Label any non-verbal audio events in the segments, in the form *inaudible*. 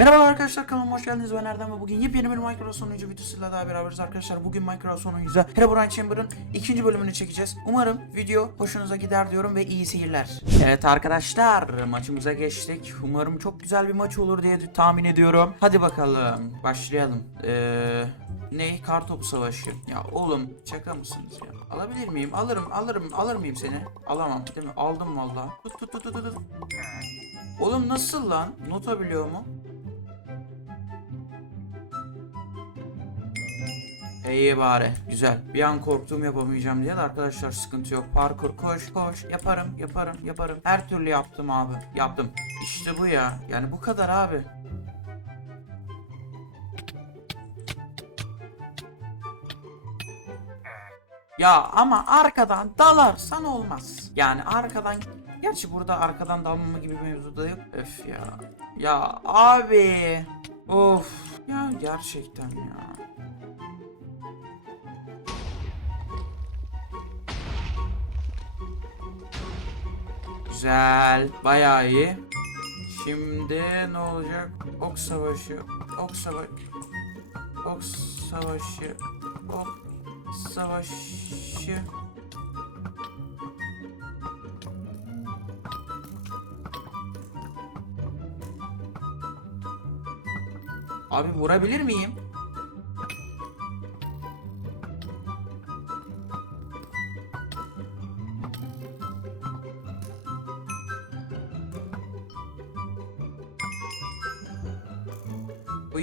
Merhaba arkadaşlar kanalıma hoş geldiniz. Ben Erdem ve bugün yepyeni bir Minecraft sonuncu videosuyla daha beraberiz arkadaşlar. Bugün Minecraft sonuncuda Herobrine Chamber'ın ikinci bölümünü çekeceğiz. Umarım video hoşunuza gider diyorum ve iyi seyirler. Evet arkadaşlar maçımıza geçtik. Umarım çok güzel bir maç olur diye tahmin ediyorum. Hadi bakalım başlayalım. Eee ne? Kartopu savaşı. Ya oğlum şaka mısınız ya? Alabilir miyim? Alırım alırım alır mıyım seni? Alamam değil mi? Aldım valla tut tut tut tut tut. Oğlum nasıl lan? Nota biliyor mu? İyi bari. Güzel. Bir an korktuğum yapamayacağım diye de arkadaşlar sıkıntı yok. Parkur koş koş. Yaparım yaparım yaparım. Her türlü yaptım abi. Yaptım. İşte bu ya. Yani bu kadar abi. Ya ama arkadan dalarsan olmaz. Yani arkadan Gerçi burada arkadan dalmama gibi bir mevzu da yok. Öf ya. Ya abi. Of. Ya gerçekten ya. Güzel. Bayağı iyi. Şimdi ne olacak? Ok savaşı. Ok savaşı. Ok savaşı. Ok savaşı. Abi vurabilir miyim?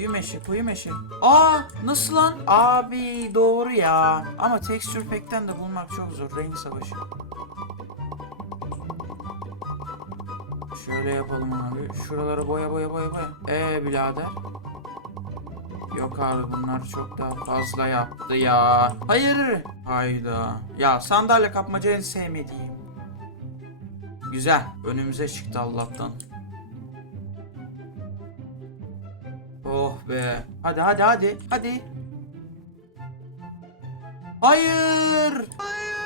Kuyu meşe, kuyu meşe. Aa, nasıl lan? Abi doğru ya. Ama texture pack'ten de bulmak çok zor. Renk savaşı. Şöyle yapalım abi. Şuraları boya boya boya boya. Ee birader. Yok abi bunlar çok daha fazla yaptı ya. Hayır. Hayda. Ya sandalye kapmaca en sevmediğim. Güzel. Önümüze çıktı Allah'tan. Oh be. Hadi hadi hadi. Hadi. Hayır. Hayır.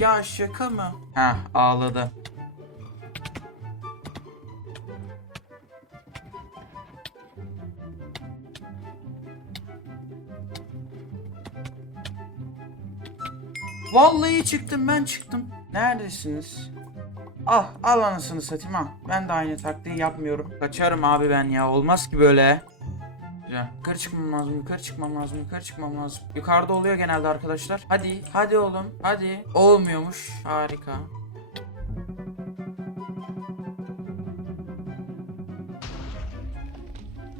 Ya şaka mı? Heh ağladı. Vallahi çıktım ben çıktım. Neredesiniz? Ah al anasını satayım ha. Ben de aynı taktiği yapmıyorum. Kaçarım abi ben ya. Olmaz ki böyle. Güzel. Yukarı çıkmam lazım, yukarı çıkmam lazım, yukarı çıkmam lazım. Yukarıda oluyor genelde arkadaşlar. Hadi, hadi oğlum, hadi. Olmuyormuş. Harika.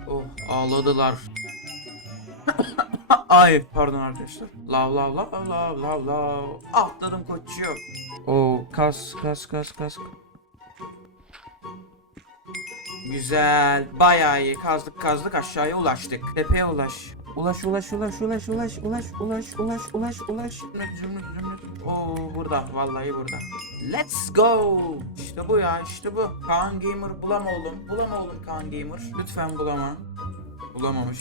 Oh, ağladılar. Ay pardon arkadaşlar. Lav lav lav lav lav lav. Atladım koçuyor. Oo kas kas kas kas. Güzel. Bayağı iyi. Kazdık kazdık aşağıya ulaştık. Tepeye ulaş. Ulaş ulaş ulaş ulaş ulaş ulaş ulaş ulaş ulaş ulaş. Zümrüt. Oo burada vallahi burada. Let's go. İşte bu ya işte bu. Kaan Gamer bulama oğlum. Bulama oğlum Kaan Gamer. Lütfen bulama. Bulamamış.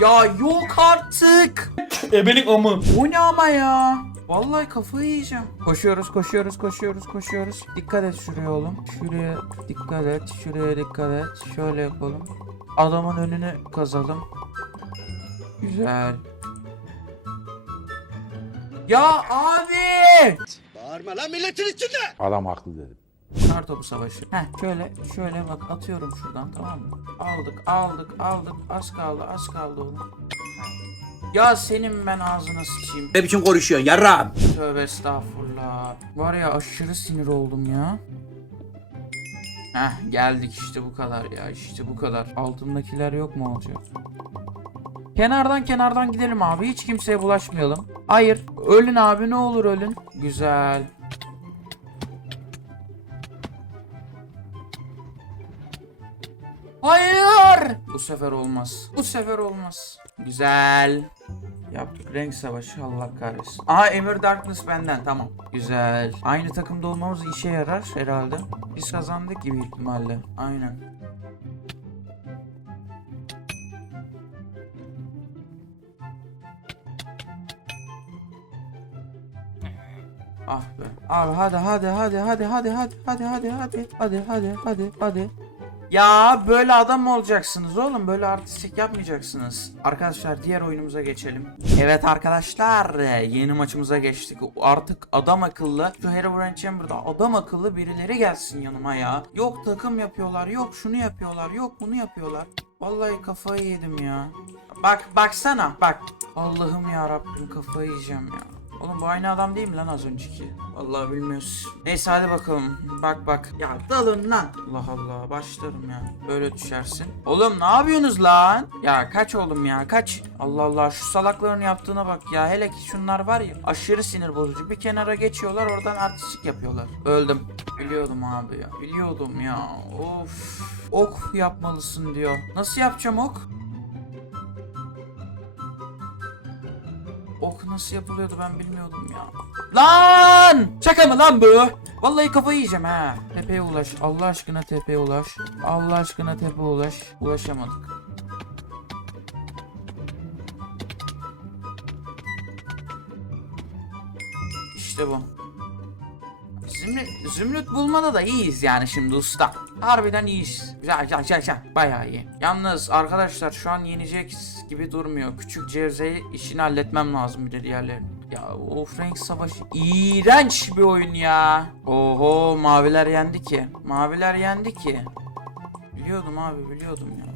Ya yok artık. Ebelik amı. Bu ne ama ya? Vallahi kafayı yiyeceğim. Koşuyoruz, koşuyoruz, koşuyoruz, koşuyoruz. Dikkat et şuraya oğlum. Şuraya dikkat et, şuraya dikkat et. Şöyle yapalım. Adamın önünü kazalım. Güzel. Ya abi! Bağırma lan milletin içinde. Adam haklı dedim. Kartopu savaşı. Heh şöyle şöyle bak atıyorum şuradan tamam mı? Aldık aldık aldık az kaldı az kaldı oğlum. Ya senin ben ağzına sıçayım. Ne biçim konuşuyorsun yarram? Tövbe estağfurullah. Var ya aşırı sinir oldum ya. Heh geldik işte bu kadar ya işte bu kadar. Altındakiler yok mu olacak? Kenardan kenardan gidelim abi hiç kimseye bulaşmayalım. Hayır ölün abi ne olur ölün. Güzel. Hayır. Bu sefer olmaz. Bu sefer olmaz. Güzel. Yaptık renk savaşı Allah kahretsin. Aha Emir Darkness benden tamam. Güzel. Aynı takımda olmamız işe yarar herhalde. Biz kazandık gibi ihtimalle. Aynen. Ah be. Abi hadi hadi hadi hadi hadi hadi hadi hadi hadi hadi hadi hadi hadi. Ya böyle adam mı olacaksınız oğlum? Böyle artistlik yapmayacaksınız. Arkadaşlar diğer oyunumuza geçelim. Evet arkadaşlar yeni maçımıza geçtik. Artık adam akıllı şu Herobrine Chamber'da adam akıllı birileri gelsin yanıma ya. Yok takım yapıyorlar, yok şunu yapıyorlar, yok bunu yapıyorlar. Vallahi kafayı yedim ya. Bak baksana bak. Allah'ım ya Rabbim kafayı yiyeceğim ya. Oğlum bu aynı adam değil mi lan az önceki? Vallahi bilmiyoruz. Neyse hadi bakalım. Bak bak. Ya dalın lan. Allah Allah başlarım ya. Böyle düşersin. Oğlum ne yapıyorsunuz lan? Ya kaç oğlum ya kaç. Allah Allah şu salakların yaptığına bak ya. Hele ki şunlar var ya. Aşırı sinir bozucu. Bir kenara geçiyorlar oradan artistik yapıyorlar. Öldüm. Biliyordum abi ya. Biliyordum ya. Of. Ok yapmalısın diyor. Nasıl yapacağım ok? Ok nasıl yapılıyordu ben bilmiyordum ya. Lan! Şaka mı lan bu? Vallahi kafayı yiyeceğim ha. Tepeye ulaş. Allah aşkına tepeye ulaş. Allah aşkına tepe ulaş. Ulaşamadık. İşte bu. Zümrüt, zümrüt bulmada da iyiyiz yani şimdi usta. Harbiden iyiyiz. Güzel güzel güzel güzel. Bayağı iyi. Yalnız arkadaşlar şu an yenecek gibi durmuyor. Küçük Cevze'yi işini halletmem lazım bir de diğerlerini. Ya of renk savaşı iğrenç bir oyun ya. Oho maviler yendi ki. Maviler yendi ki. Biliyordum abi biliyordum ya.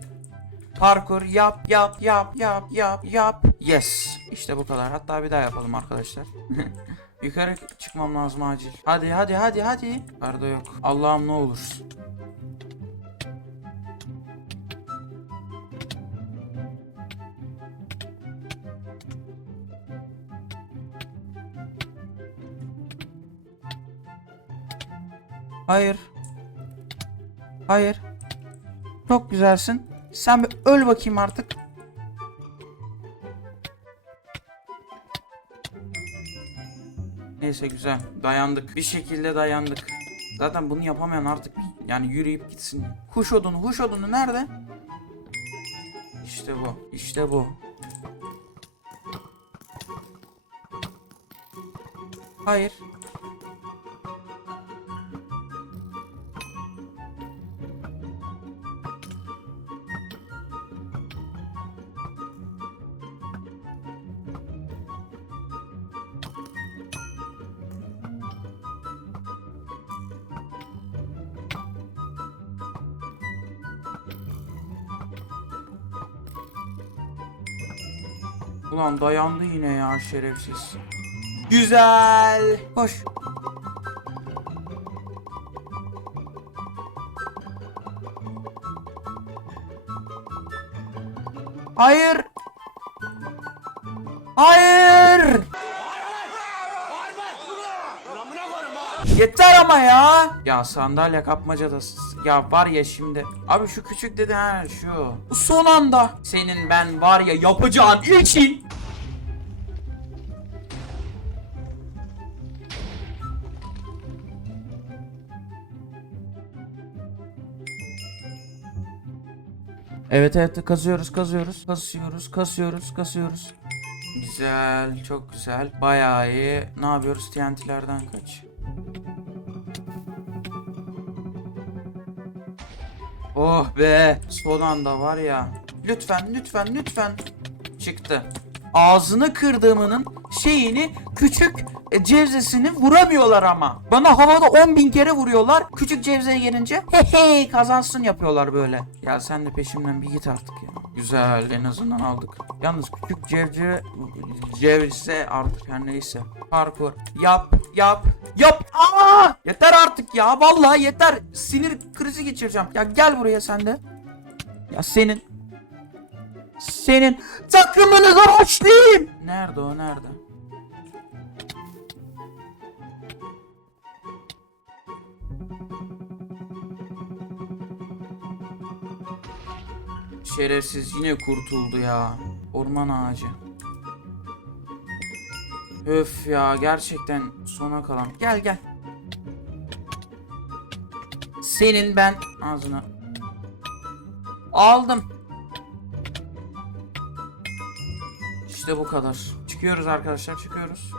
Parkur yap yap yap yap yap yap. Yes. İşte bu kadar. Hatta bir daha yapalım arkadaşlar. *laughs* Yukarı çıkmam lazım acil. Hadi hadi hadi hadi. Arada yok. Allah'ım ne olur. Hayır. Hayır. Çok güzelsin. Sen bir öl bakayım artık. Neyse güzel. Dayandık. Bir şekilde dayandık. Zaten bunu yapamayan artık yani yürüyüp gitsin. Huş odunu, huş odunu nerede? İşte bu. İşte bu. Hayır. Ulan dayandı yine ya şerefsiz. Güzel. Hoş. Hayır. Hayır. Yeter ama ya. Ya sandalye kapmaca da s- ya var ya şimdi. Abi şu küçük dedi ha şu. Son anda. Senin ben var ya yapacağın işin. Evet evet kazıyoruz kazıyoruz kasıyoruz kasıyoruz kasıyoruz. Güzel çok güzel bayağı iyi. Ne yapıyoruz TNT'lerden kaç. Oh be son anda var ya. Lütfen lütfen lütfen. Çıktı. Ağzını kırdığımının şeyini küçük e, cevzesini vuramıyorlar ama. Bana havada 10 bin kere vuruyorlar. Küçük cevzeye gelince hey hey kazansın yapıyorlar böyle. Ya sen de peşimden bir git artık ya. Güzel en azından aldık. Yalnız küçük cevce cevze artık her neyse. Parkur yap yap yap. Aa! Yeter ya vallahi yeter. Sinir krizi geçireceğim. Ya gel buraya sen de. Ya senin senin takımınıza başlayayım. Nerede o nerede? Şerefsiz yine kurtuldu ya. Orman ağacı. Öf ya gerçekten sona kalan. Gel gel. Senin ben ağzına. Aldım. İşte bu kadar. Çıkıyoruz arkadaşlar çıkıyoruz.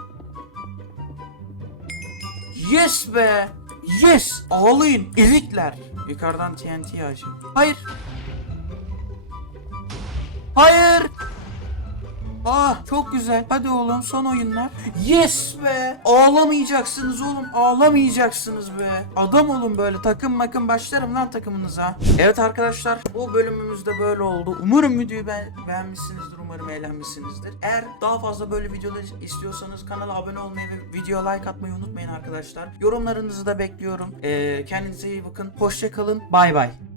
Yes be. Yes. Ağlayın. Ezikler. Yukarıdan TNT yağacak. Hayır. Hayır. Ah çok güzel. Hadi oğlum son oyunlar. Yes be. Ağlamayacaksınız oğlum. Ağlamayacaksınız be. Adam olun böyle. Takım makım başlarım lan takımınıza. Evet arkadaşlar bu bölümümüz de böyle oldu. Umarım videoyu ben beğenmişsinizdir. Umarım eğlenmişsinizdir. Eğer daha fazla böyle videolar istiyorsanız kanala abone olmayı ve video like atmayı unutmayın arkadaşlar. Yorumlarınızı da bekliyorum. Ee, kendinize iyi bakın. Hoşça kalın. Bay bay.